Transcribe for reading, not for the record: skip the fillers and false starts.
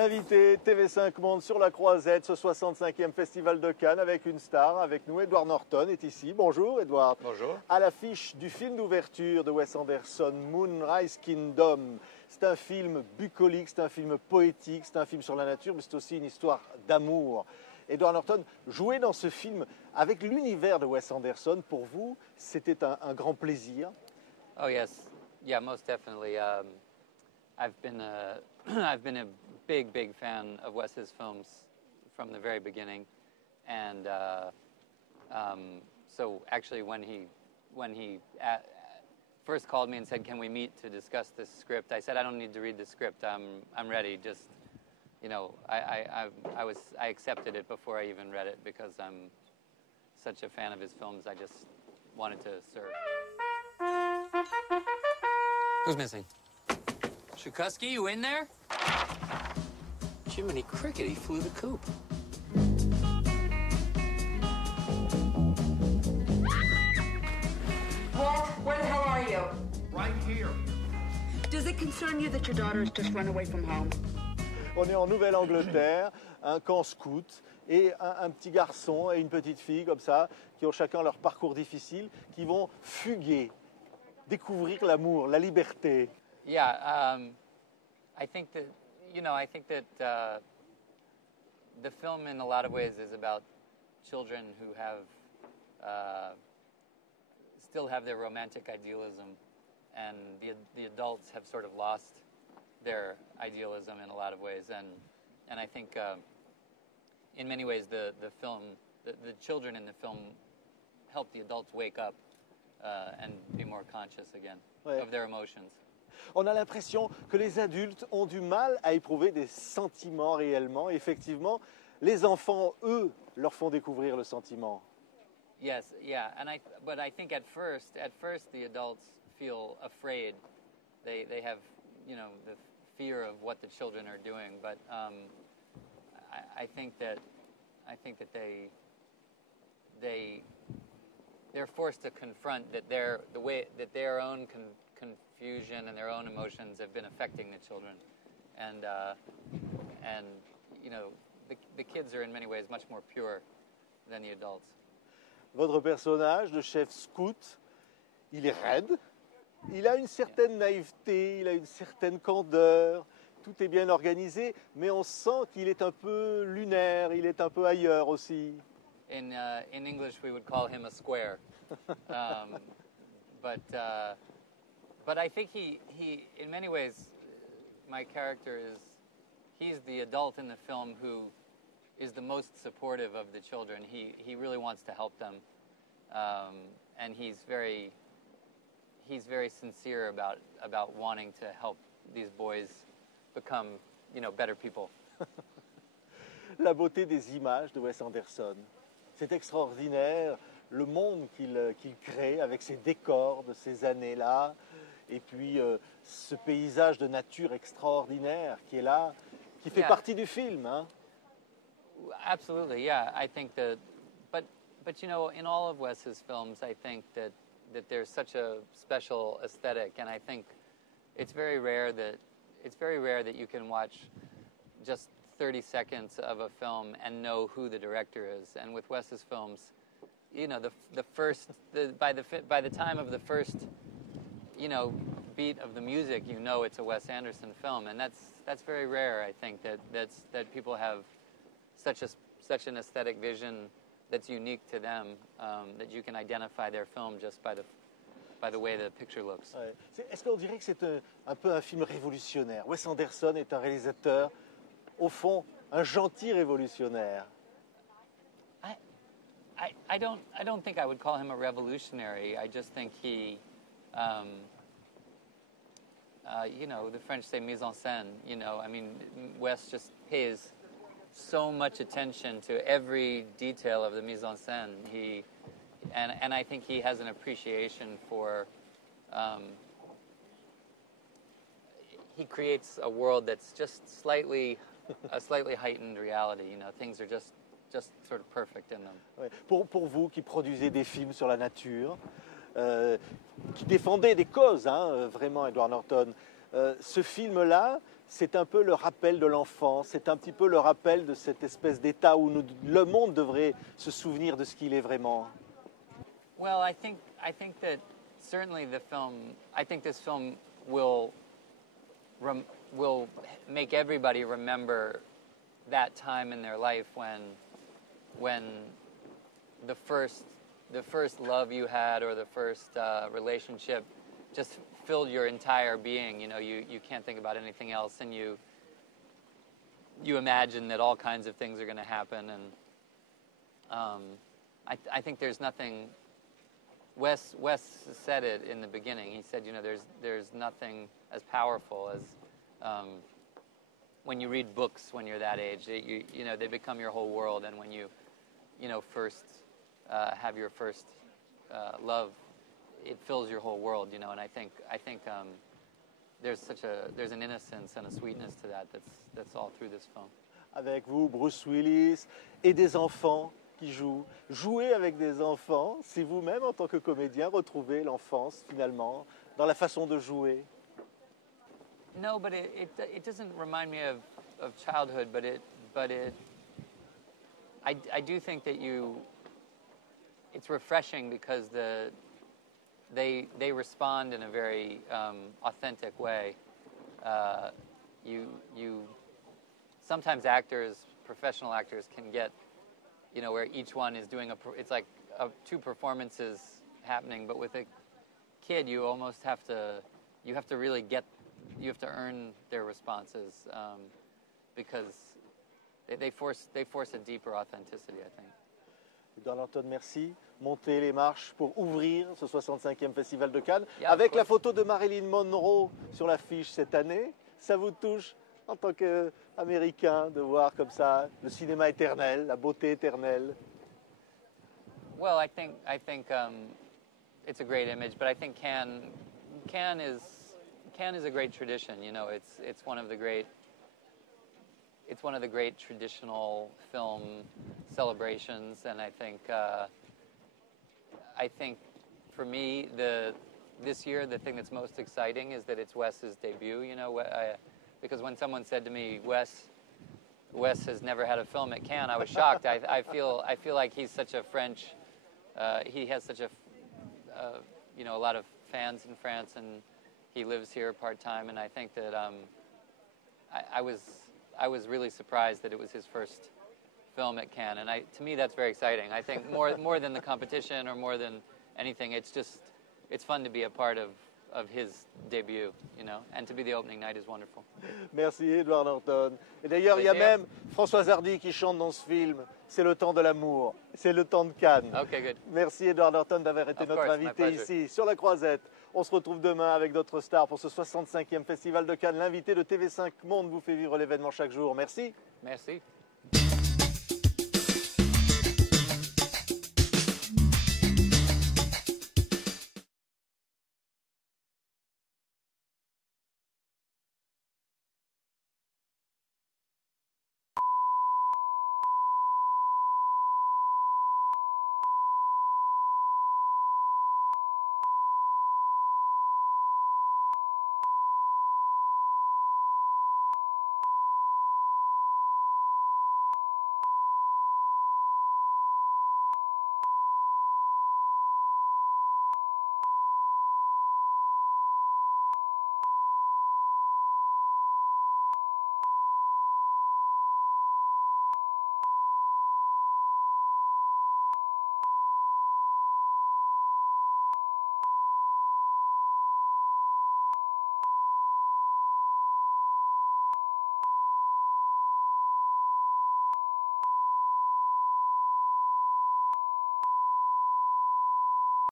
L'invité TV5 Monde sur la Croisette, ce 65e Festival de Cannes avec une star, avec nous, Edward Norton est ici. Bonjour Edward. Bonjour. À l'affiche du film d'ouverture de Wes Anderson, Moonrise Kingdom. C'est un film bucolique, c'est un film poétique, c'est un film sur la nature, mais c'est aussi une histoire d'amour. Edward Norton, jouer dans ce film avec l'univers de Wes Anderson, pour vous, c'était un grand plaisir? Oh yes, yeah, most definitely. I've been a big fan of Wes's films from the very beginning, and so actually when he first called me and said, "Can we meet to discuss this script?" I said, "I don't need to read the script. I'm ready. Just, you know, I accepted it before I even read it because I'm such a fan of his films. I just wanted to serve." Who's missing? Shukusky, you in there? Jiminy Cricket, he flew the coop. Walt, where the hell are you? Right here. Does it concern you that your daughter has just run away from home? On est en Nouvelle-Angleterre, un camp scout, et un petit garçon et une petite fille comme ça, qui ont chacun leur parcours difficile, qui vont fuguer, découvrir l'amour, la liberté. Yeah, I think that, the film in a lot of ways is about children who have, still have their romantic idealism, and the adults have sort of lost their idealism in a lot of ways, and I think in many ways the children in the film help the adults wake up and be more conscious again of their emotions. On a l'impression que les adultes ont du mal à éprouver des sentiments réellement. Effectivement, les enfants, eux, leur font découvrir le sentiment. Yes, yeah, but I think at first the adults feel afraid. They have, the fear of what the children are doing. But I think that they're forced to confront that their own confusion and their own emotions have been affecting the children, and the kids are in many ways much more pure than the adults. Votre personnage de chef scout, il est raide, il a une certaine naïveté, il a une certaine candeur, tout est bien organisé, mais on sent qu'il est un peu lunaire, il est un peu ailleurs aussi. In English, we would call him a square, but I think he in many ways, my character he's the adult in the film who is the most supportive of the children. He really wants to help them, and he's very sincere about wanting to help these boys become, better people. La beauté des images de Wes Anderson, c'est extraordinaire, le monde qu'il crée avec ses décors de ces années-là, et puis ce paysage de nature extraordinaire qui est là, qui fait partie du film, hein? Absolutely, yeah. I think that, but in all of Wes's films, I think that there's such a special aesthetic, and I think it's very rare that you can watch just 30 seconds of a film and know who the director is. And with Wes's films, by the time of the first, beat of the music, it's a Wes Anderson film, and that's very rare. I think that people have such an aesthetic vision that's unique to them, that you can identify their film just by the way the picture looks. Ouais. Est-ce qu'on dirait que c'est un peu un film révolutionnaire? Wes Anderson est un réalisateur, au fond, un gentil révolutionnaire. I don't think I would call him a revolutionary. I just think he, the French say mise en scène. Wes just pays so much attention to every detail of the mise en scène. And I think he has an appreciation for. He creates a world that's just a slightly heightened reality. Things are just sort of perfect in them. Ouais. Pour vous qui produisez des films sur la nature, qui défendez des causes, hein, vraiment, Edward Norton, ce film-là, c'est un peu le rappel de l'enfance, c'est un petit peu le rappel de cette espèce d'état où le monde devrait se souvenir de ce qu'il est vraiment. Well, I think that certainly I think this film will make everybody remember that time in their life when the first love you had or the first relationship just filled your entire being. You know, you can't think about anything else, and you imagine that all kinds of things are going to happen. And I think there's nothing. Wes said it in the beginning. He said, you know, there's nothing as powerful as when you read books when you're that age. You know, they become your whole world, and when you first have your first love, it fills your whole world. You know, and I think there's an innocence and a sweetness to that's all through this film. Avec vous, Bruce Willis, et des enfants qui jouent. Jouer avec des enfants, c'est vous-même, en tant que comédien, retrouver l'enfance, finalement, dans la façon de jouer. No, but it doesn't remind me of childhood, but I do think that it's refreshing because they respond in a very authentic way. Sometimes professional actors can get, you know, where each one is doing it's like two performances happening, but with a kid, you almost have to really you have to earn their responses because they force a deeper authenticity, I think. Edward Norton, merci. Montez les marches pour ouvrir ce 65e Festival de Cannes. Yeah, avec la photo de Marilyn Monroe sur l'affiche cette année, ça vous touche en tant qu'Américain de voir comme ça le cinéma éternel, la beauté éternelle? Well, I think it's a great image, but I think Cannes is a great tradition. You know, it's one of the great traditional film celebrations, and I think for me this year the thing that's most exciting is that it's Wes's debut. You know, because when someone said to me, Wes has never had a film at Cannes, I was shocked. I feel like he's such a French. He has such a lot of fans in France, and he lives here part-time, and I think that I was really surprised that it was his first film at Cannes, and to me that's very exciting. I think more than the competition or more than anything, it's fun to be a part of his debut, you know, and to be the opening night is wonderful. Merci Edward Norton. Et d'ailleurs, il y a même Françoise Hardy qui chante dans ce film. C'est le temps de l'amour, c'est le temps de Cannes. Okay, good. Merci Edward Norton d'avoir été notre invité ici sur la Croisette. On se retrouve demain avec d'autres stars pour ce 65e Festival de Cannes. L'invité de TV5 Monde vous fait vivre l'événement chaque jour. Merci. Merci.